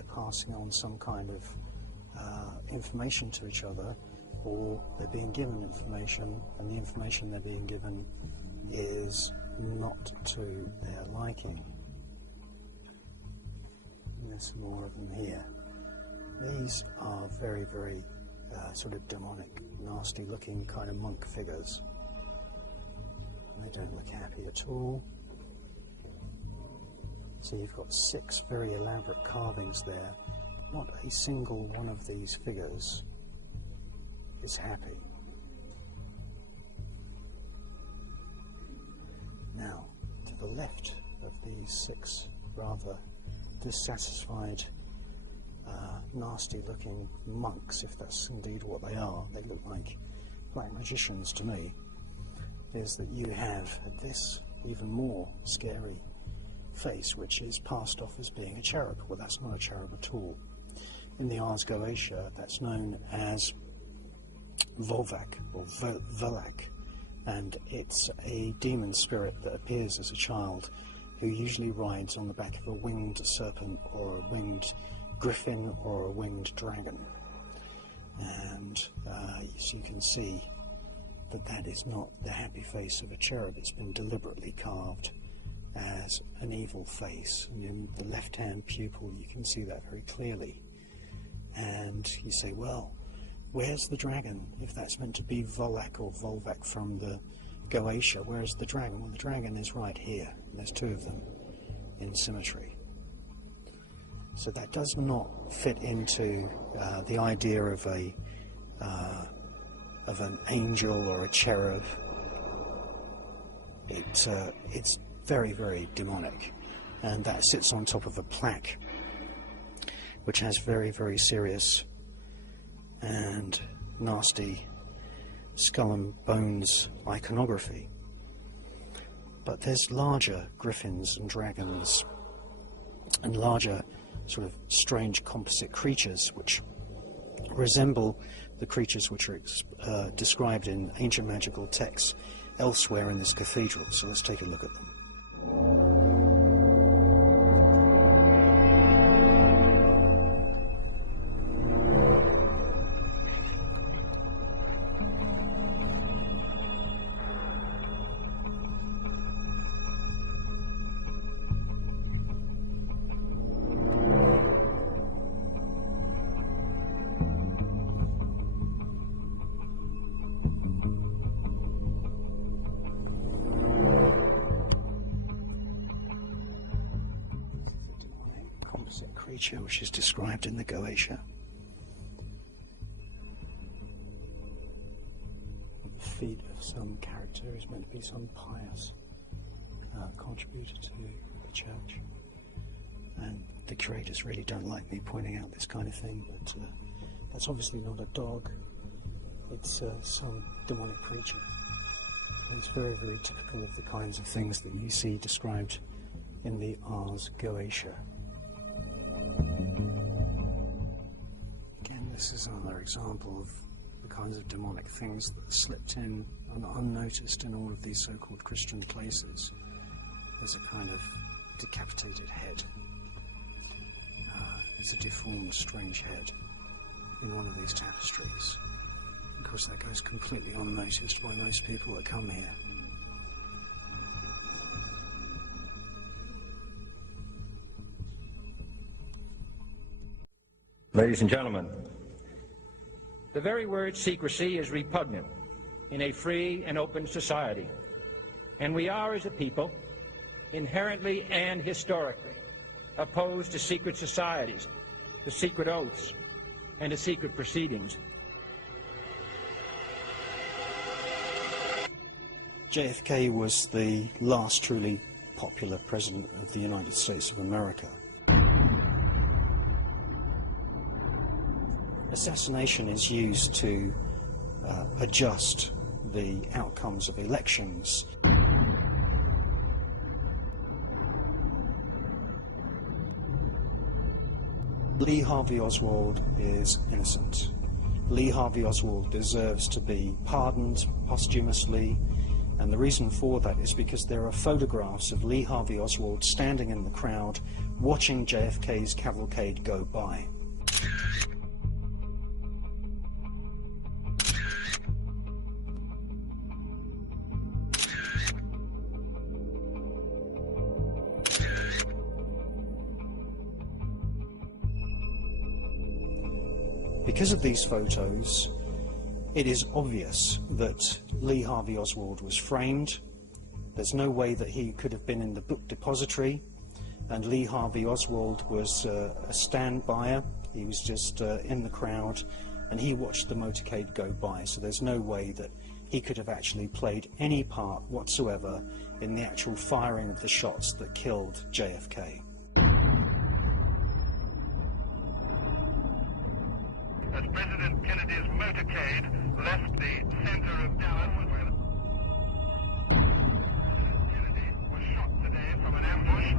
they're passing on some kind of information to each other, or they're being given information, and the information they're being given is not to their liking. And there's some more of them here. These are very, very sort of demonic, nasty looking kind of monk figures. And they don't look happy at all. So you've got 6 very elaborate carvings there. Not a single one of these figures is happy. Now, to the left of these 6 rather dissatisfied, nasty looking monks, if that's indeed what they are, they look like black magicians to me, is that you have this even more scary face, which is passed off as being a cherub. Well, that's not a cherub at all. In the Ars Goetia, that's known as Volvac or Velak, and it's a demon spirit that appears as a child who usually rides on the back of a winged serpent or a winged griffin or a winged dragon. And so you can see that that is not the happy face of a cherub. It's been deliberately carved as an evil face. And in the left-hand pupil you can see that very clearly. And you say, well, where's the dragon? If that's meant to be Volak or Volvac from the Goetia, where's the dragon? Well, the dragon is right here. There's 2 of them in symmetry. So that does not fit into the idea of an angel or a cherub. It's very, very demonic, and that sits on top of a plaque which has very, very serious and nasty skull and bones iconography. But there's larger griffins and dragons and larger sort of strange composite creatures which resemble the creatures which are described in ancient magical texts elsewhere in this cathedral. So let's take a look at them. Creature which is described in the Goetia. The feet of some character is meant to be some pious contributor to the church, and the curators really don't like me pointing out this kind of thing, but that's obviously not a dog, it's some demonic creature. And it's very, very typical of the kinds of things that you see described in the Ars Goetia. Again, this is another example of the kinds of demonic things that are slipped in unnoticed in all of these so-called Christian places. There's a kind of decapitated head. It's a deformed, strange head in one of these tapestries. Of course, that goes completely unnoticed by most people that come here. Ladies and gentlemen, the very word secrecy is repugnant in a free and open society, and we are, as a people, inherently and historically opposed to secret societies, to secret oaths, and to secret proceedings. JFK was the last truly popular president of the United States of America. Assassination is used to adjust the outcomes of elections. Lee Harvey Oswald is innocent. Lee Harvey Oswald deserves to be pardoned posthumously, and the reason for that is because there are photographs of Lee Harvey Oswald standing in the crowd watching JFK's cavalcade go by. Because of these photos, it is obvious that Lee Harvey Oswald was framed. There's no way that he could have been in the book depository, and Lee Harvey Oswald was a stand-byer. He was just in the crowd, and he watched the motorcade go by, so there's no way that he could have actually played any part whatsoever in the actual firing of the shots that killed JFK. As President Kennedy's motorcade left the center of Dallas, where President Kennedy was shot today from an ambush.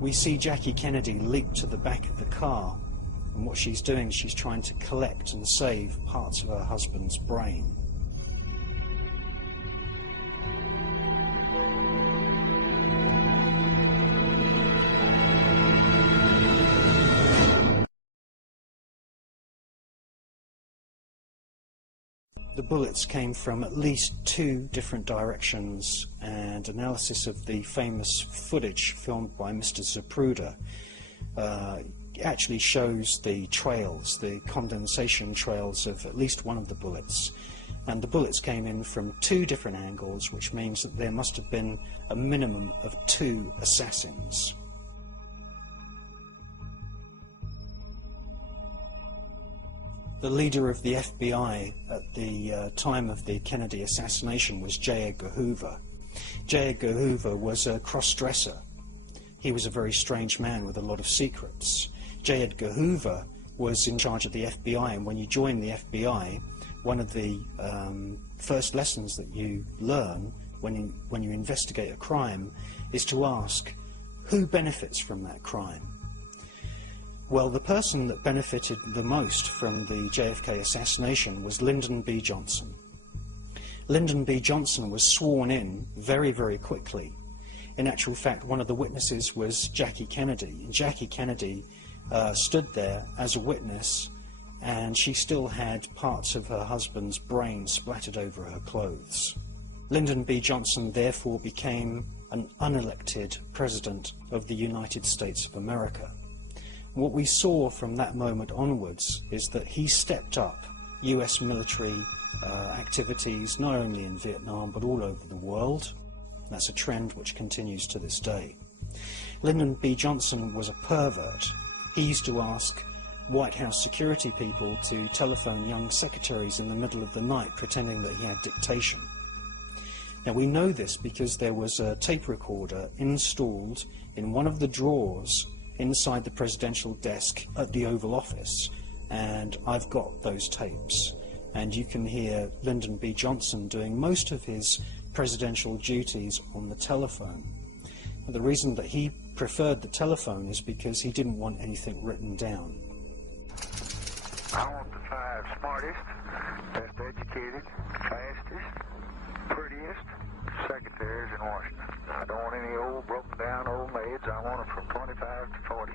We see Jackie Kennedy leap to the back of the car, and what she's doing, she's trying to collect and save parts of her husband's brain. The bullets came from at least 2 different directions, and analysis of the famous footage filmed by Mr. Zapruder actually shows the trails, the condensation trails of at least one of the bullets. And the bullets came in from 2 different angles, which means that there must have been a minimum of 2 assassins. The leader of the FBI at the time of the Kennedy assassination was J. Edgar Hoover. J. Edgar Hoover was a cross-dresser. He was a very strange man with a lot of secrets. J. Edgar Hoover was in charge of the FBI, and when you join the FBI, one of the first lessons that you learn when you investigate a crime is to ask, who benefits from that crime? Well, the person that benefited the most from the JFK assassination was Lyndon B. Johnson. Lyndon B. Johnson was sworn in very, very quickly. In actual fact, one of the witnesses was Jackie Kennedy. And Jackie Kennedy stood there as a witness, and she still had parts of her husband's brain splattered over her clothes. Lyndon B. Johnson therefore became an unelected president of the United States of America. What we saw from that moment onwards is that he stepped up US military activities, not only in Vietnam but all over the world. That's a trend which continues to this day. Lyndon B. Johnson was a pervert. He used to ask White House security people to telephone young secretaries in the middle of the night pretending that he had dictation. Now we know this because there was a tape recorder installed in one of the drawers inside the presidential desk at the Oval Office, and I've got those tapes, and you can hear Lyndon B. Johnson doing most of his presidential duties on the telephone. And the reason that he preferred the telephone is because he didn't want anything written down. I want the 5 smartest, best educated, fastest, prettiest secretaries in Washington. I don't want any old, broken down old maids. I want them from 25 to 40.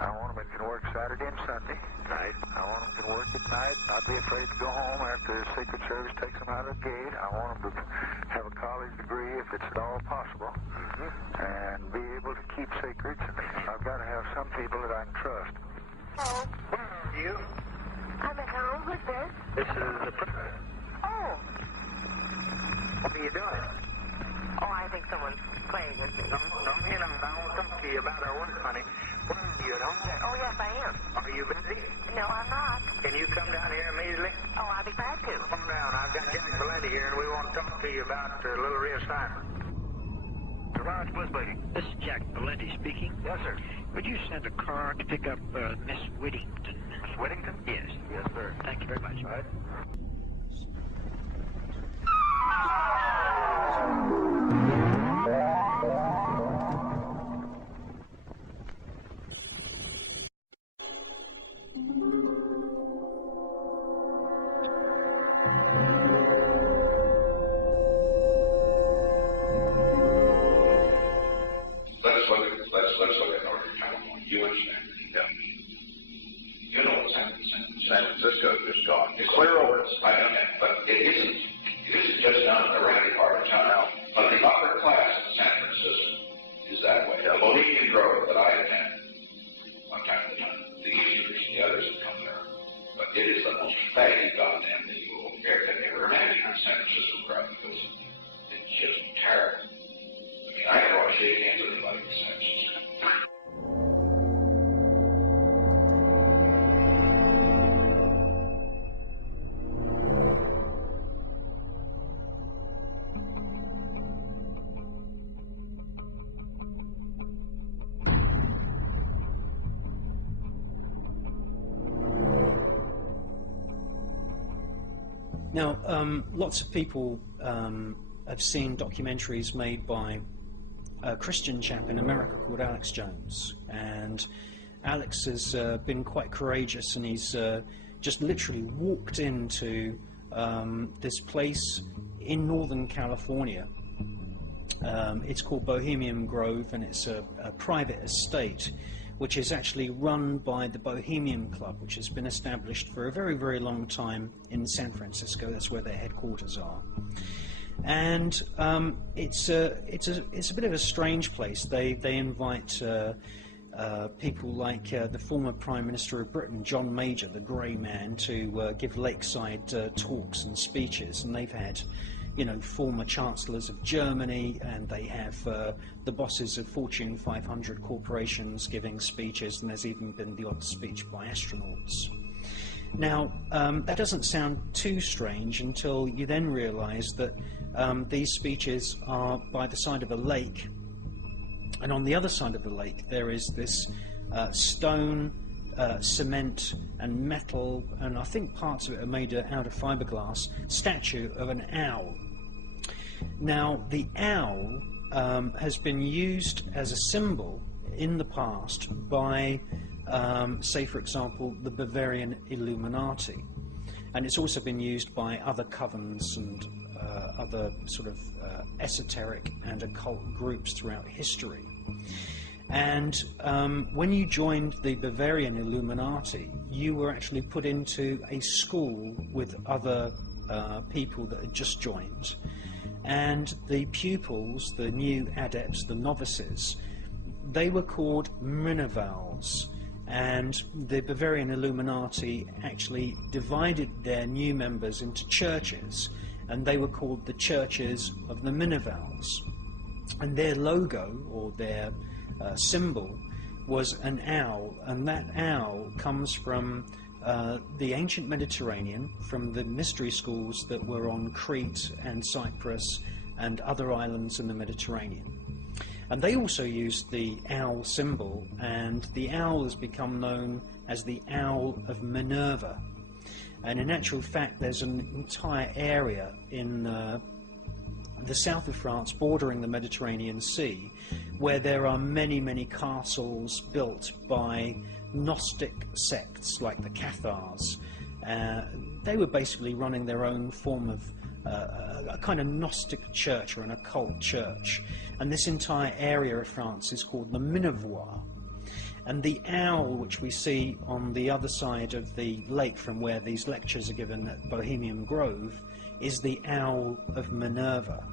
I want them that can work Saturday and Sunday. Right. I want them that can work at night, not be afraid to go home after the Secret Service takes them out of the gate. I want them to have a college degree if it's at all possible, and be able to keep secrets. I've got to have some people that I can trust. Oh. You? I'm at home. Who's this? This is the president. Oh. What are you doing? Oh, I think someone's playing with me. No, I want to talk to you about our work, honey. What are you at home? Oh, yes, I am. Are you busy? No, I'm not. Can you come down here immediately? Oh, I'll be glad to. Come down. I've got Jack Valenti here, and we want to talk to you about a little reassignment. Lawrence Bliss speaking. This is Jack Valenti speaking. Yes, sir. Would you send a car to pick up Miss Whittington? Miss Whittington? Yes. Yes, sir. Thank you very much. All right. look at Northern California. You understand? Yeah. You know what's happening in San Francisco. Just gone. It's clear over. I know that, but it isn't just down in the ragged part of town now. But the upper class in San Francisco is that way. The Bohemian Grove that I attend, one time at a time, the Easterners and the others have come there. But it is the most faggy goddamn thing you will ever imagine in San Francisco crowd, because it's just terrible. I mean, I never want to shake hands with anybody in San Francisco. Now, lots of people have seen documentaries made by a Christian chap in America called Alex Jones, and Alex has been quite courageous, and he's just literally walked into this place in Northern California. It's called Bohemian Grove, and it's a private estate which is actually run by the Bohemian Club, which has been established for a very, very long time in San Francisco. That's where their headquarters are. And it's a bit of a strange place. They invite people like the former Prime Minister of Britain, John Major, the Grey Man, to give lakeside talks and speeches, and they've had, you know, former chancellors of Germany, and they have the bosses of Fortune 500 corporations giving speeches, and there's even been the odd speech by astronauts. Now, that doesn't sound too strange until you then realize that these speeches are by the side of a lake, and on the other side of the lake there is this stone, cement and metal, and I think parts of it are made out of fiberglass, statue of an owl. Now, the owl has been used as a symbol in the past by, say for example, the Bavarian Illuminati, and it's also been used by other covens and other sort of esoteric and occult groups throughout history. And when you joined the Bavarian Illuminati, you were actually put into a school with other people that had just joined. And the pupils, the new adepts, the novices, they were called Minervals. And the Bavarian Illuminati actually divided their new members into churches, and they were called the Churches of the Minervals. And their logo, or their symbol, was an owl, and that owl comes from the ancient Mediterranean, from the mystery schools that were on Crete and Cyprus and other islands in the Mediterranean. And they also used the owl symbol, and the owl has become known as the Owl of Minerva. And in actual fact, there's an entire area in the south of France, bordering the Mediterranean Sea, where there are many, many castles built by Gnostic sects like the Cathars. They were basically running their own form of a kind of Gnostic church or an occult church. And this entire area of France is called the Minervois. And the owl, which we see on the other side of the lake from where these lectures are given at Bohemian Grove, is the Owl of Minerva.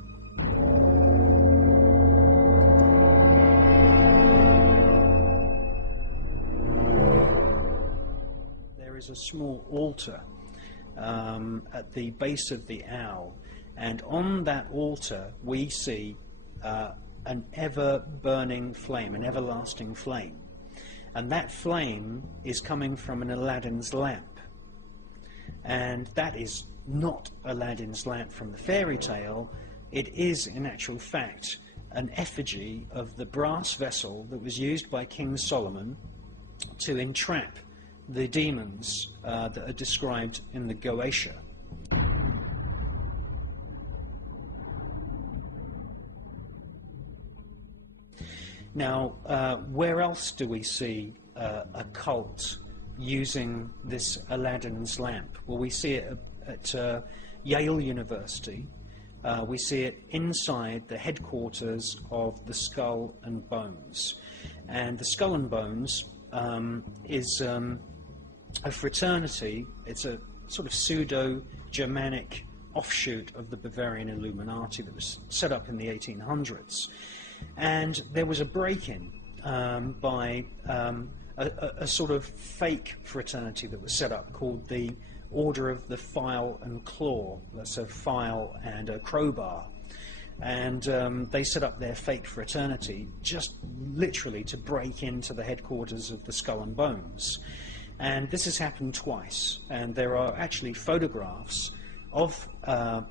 There is a small altar at the base of the owl, and on that altar we see an ever-burning flame, an everlasting flame. And that flame is coming from an Aladdin's lamp. And that is not Aladdin's lamp from the fairy tale. It is, in actual fact, an effigy of the brass vessel that was used by King Solomon to entrap the demons that are described in the Goetia. Now, where else do we see a cult using this Aladdin's lamp? Well, we see it at Yale University. We see it inside the headquarters of the Skull and Bones. And the Skull and Bones is a fraternity. It's a sort of pseudo-Germanic offshoot of the Bavarian Illuminati that was set up in the 1800s. And there was a break-in by a sort of fake fraternity that was set up called the Order of the File and Claw. That's a file and a crowbar. And they set up their fake fraternity just literally to break into the headquarters of the Skull and Bones. And this has happened twice, and there are actually photographs of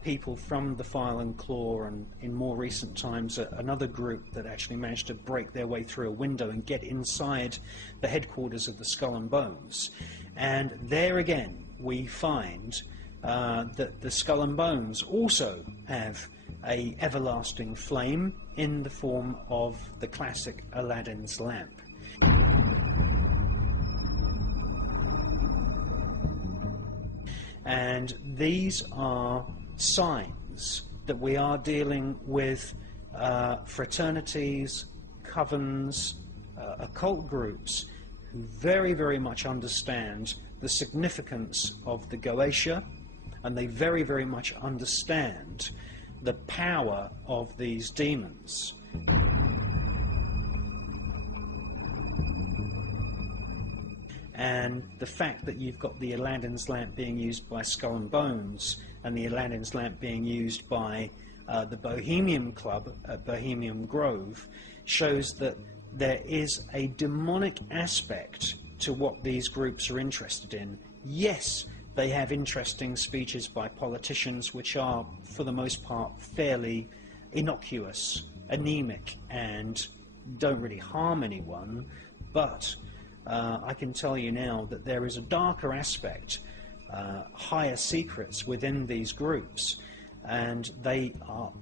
people from the File and Claw, and in more recent times another group that actually managed to break their way through a window and get inside the headquarters of the Skull and Bones. And there again we find that the Skull and Bones also have a everlasting flame in the form of the classic Aladdin's lamp. And these are signs that we are dealing with fraternities, covens, occult groups who very, very much understand the significance of the Goetia, and they very, very much understand the power of these demons. And the fact that you've got the Aladdin's lamp being used by Skull and Bones and the Aladdin's lamp being used by the Bohemian Club at Bohemian Grove shows that there is a demonic aspect to what these groups are interested in. Yes, they have interesting speeches by politicians which are, for the most part, fairly innocuous, anemic, and don't really harm anyone, but I can tell you now that there is a darker aspect, higher secrets within these groups, and they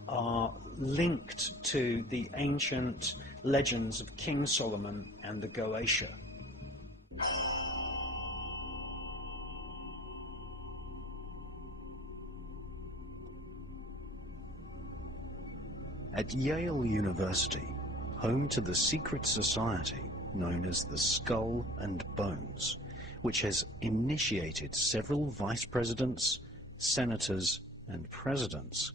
are linked to the ancient legends of King Solomon and the Goetia. At Yale University, home to the secret society known as the Skull and Bones, which has initiated several vice presidents, senators, and presidents,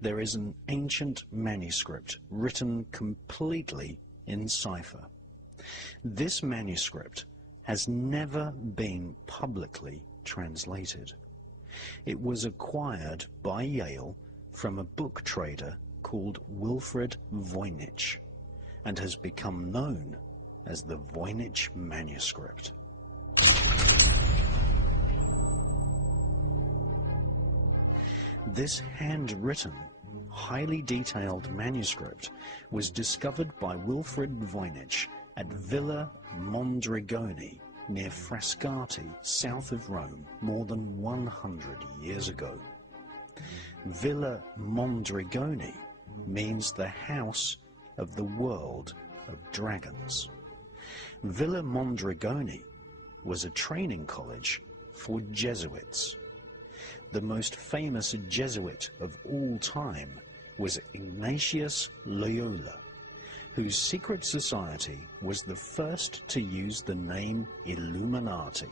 there is an ancient manuscript written completely in cipher. This manuscript has never been publicly translated. It was acquired by Yale from a book trader called Wilfred Voynich, and has become known as the Voynich manuscript. This handwritten, highly detailed manuscript was discovered by Wilfred Voynich at Villa Mondrigoni near Frascati, south of Rome, more than 100 years ago. Villa Mondrigoni means the house of the world of dragons. Villa Mondrigoni was a training college for Jesuits. The most famous Jesuit of all time was Ignatius Loyola, whose secret society was the first to use the name Illuminati.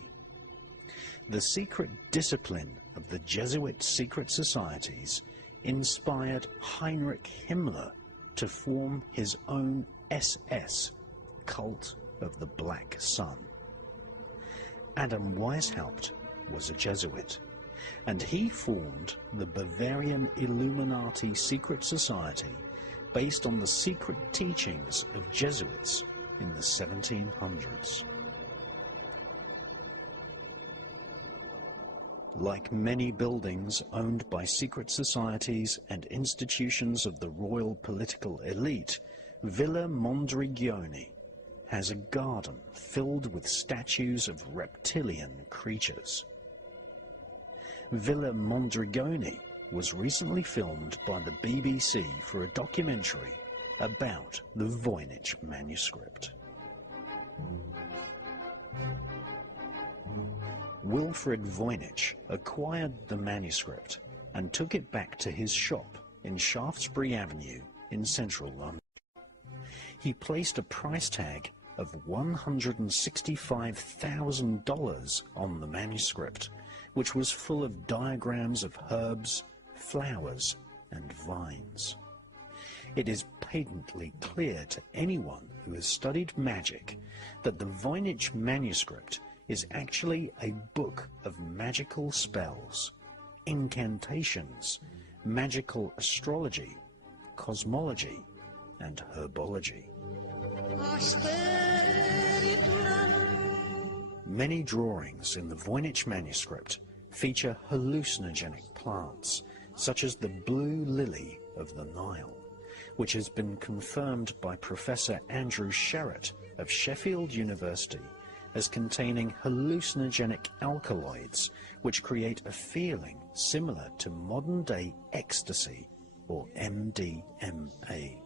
The secret discipline of the Jesuit secret societies inspired Heinrich Himmler to form his own SS, Cult of the Black Sun. Adam Weishaupt was a Jesuit, and he formed the Bavarian Illuminati secret society based on the secret teachings of Jesuits in the 1700s. Like many buildings owned by secret societies and institutions of the royal political elite, Villa Mondrigoni has a garden filled with statues of reptilian creatures. Villa Mondrigoni was recently filmed by the BBC for a documentary about the Voynich manuscript. Wilfred Voynich acquired the manuscript and took it back to his shop in Shaftesbury Avenue in central London. He placed a price tag of $165,000 on the manuscript, which was full of diagrams of herbs, flowers, and vines. It is patently clear to anyone who has studied magic that the Voynich manuscript is actually a book of magical spells, incantations, magical astrology, cosmology, and herbology. Many drawings in the Voynich manuscript feature hallucinogenic plants, such as the blue lily of the Nile, which has been confirmed by Professor Andrew Sherratt of Sheffield University as containing hallucinogenic alkaloids which create a feeling similar to modern-day ecstasy or MDMA.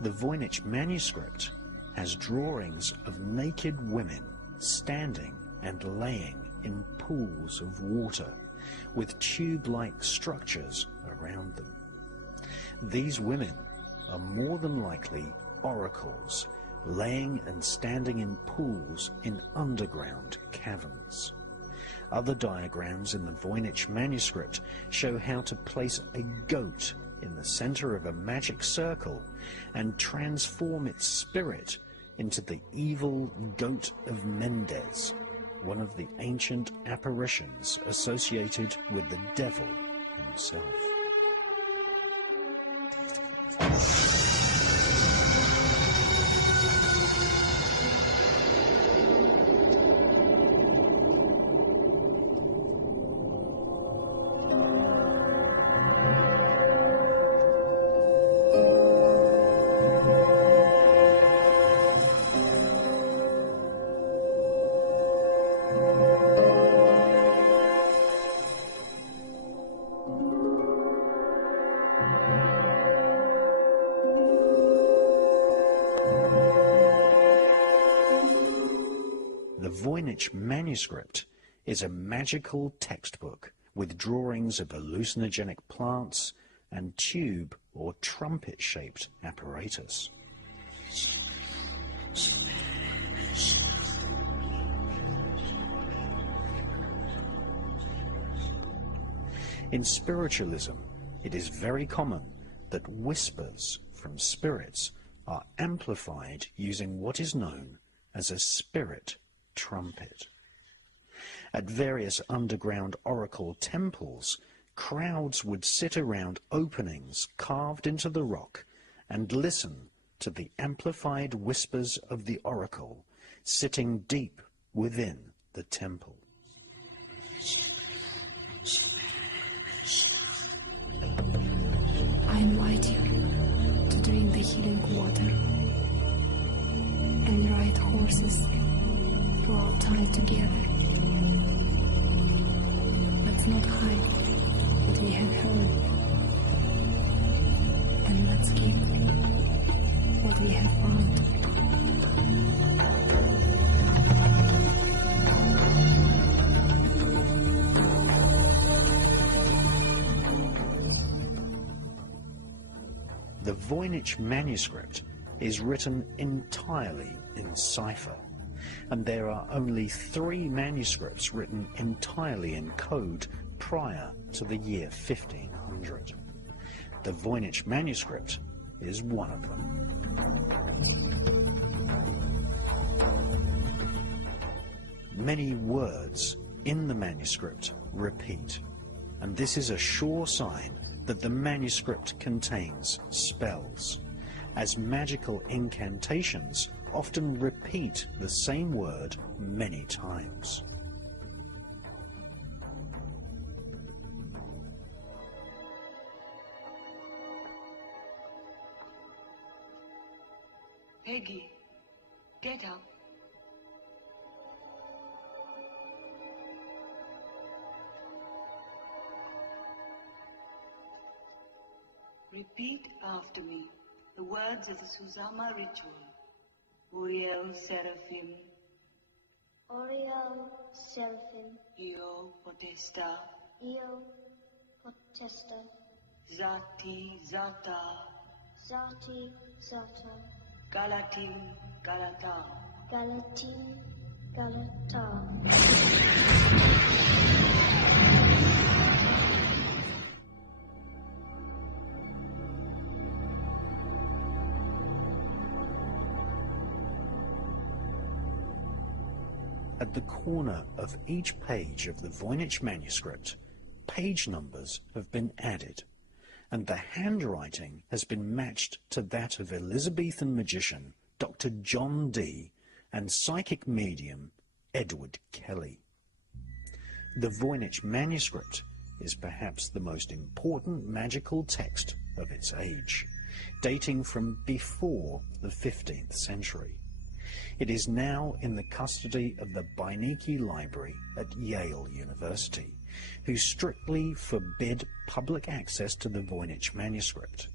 The Voynich manuscript has drawings of naked women standing and laying in pools of water with tube-like structures around them. These women are more than likely oracles, laying and standing in pools in underground caverns. Other diagrams in the Voynich manuscript show how to place a goat in the center of a magic circle and transform its spirit into the evil goat of Mendes, one of the ancient apparitions associated with the devil himself. The Voynich manuscript is a magical textbook with drawings of hallucinogenic plants and tube or trumpet-shaped apparatus. In spiritualism, it is very common that whispers from spirits are amplified using what is known as a spirit trumpet. At various underground oracle temples, crowds would sit around openings carved into the rock and listen to the amplified whispers of the oracle sitting deep within the temple. I invite you to drink the healing water and ride horses throughout time together. Let's not hide what we have heard, and let's keep what we have found. The Voynich manuscript is written entirely in cipher, and there are only 3 manuscripts written entirely in code prior to the year 1500. The Voynich manuscript is one of them. Many words in the manuscript repeat, and this is a sure sign that the manuscript contains spells, as magical incantations often repeat the same word many times. Peggy, get up. Repeat after me the words of the Susama ritual. Uriel Seraphim, Oriel Seraphim, Io Potesta, Io Potesta, Zati Zata, Zati Zata, Galatim Galata, Galatim Galata. At the corner of each page of the Voynich manuscript, page numbers have been added, and the handwriting has been matched to that of Elizabethan magician Dr. John Dee and psychic medium Edward Kelly. The Voynich manuscript is perhaps the most important magical text of its age, dating from before the 15th century. It is now in the custody of the Beinecke Library at Yale University, who strictly forbid public access to the Voynich manuscript.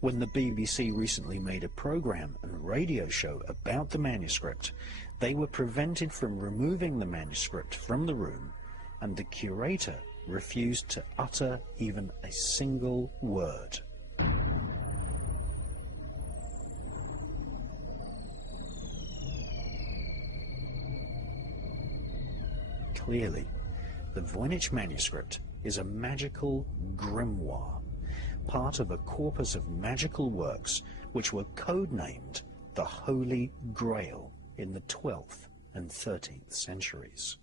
When the BBC recently made a program and radio show about the manuscript, they were prevented from removing the manuscript from the room, and the curator refused to utter even a single word. Clearly, the Voynich manuscript is a magical grimoire, part of a corpus of magical works which were codenamed the Holy Grail in the 12th and 13th centuries.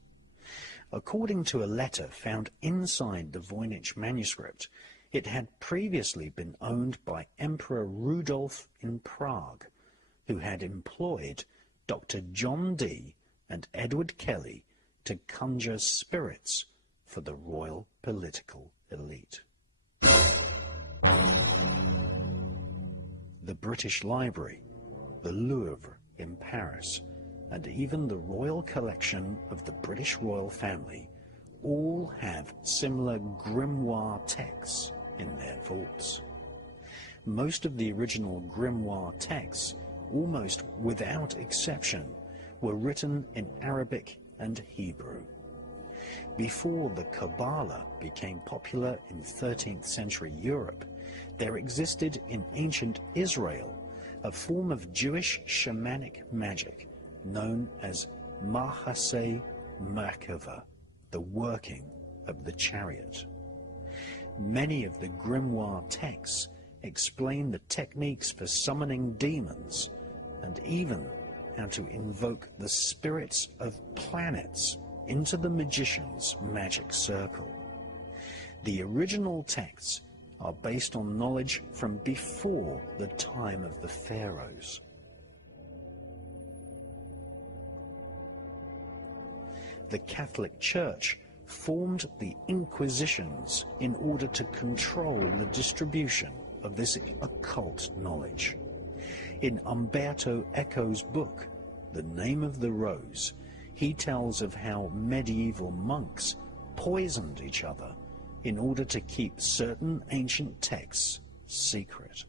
According to a letter found inside the Voynich manuscript, it had previously been owned by Emperor Rudolf in Prague, who had employed Dr. John Dee and Edward Kelly to conjure spirits for the royal political elite. The British Library, the Louvre in Paris, and even the Royal Collection of the British royal family all have similar grimoire texts in their vaults. Most of the original grimoire texts, almost without exception, were written in Arabic and Hebrew. Before the Kabbalah became popular in 13th century Europe, there existed in ancient Israel a form of Jewish shamanic magic known as Mahaseh Merkava, the working of the chariot. Many of the grimoire texts explain the techniques for summoning demons and even how to invoke the spirits of planets into the magician's magic circle. The original texts are based on knowledge from before the time of the pharaohs. The Catholic Church formed the Inquisitions in order to control the distribution of this occult knowledge. In Umberto Eco's book, The Name of the Rose, he tells of how medieval monks poisoned each other in order to keep certain ancient texts secret.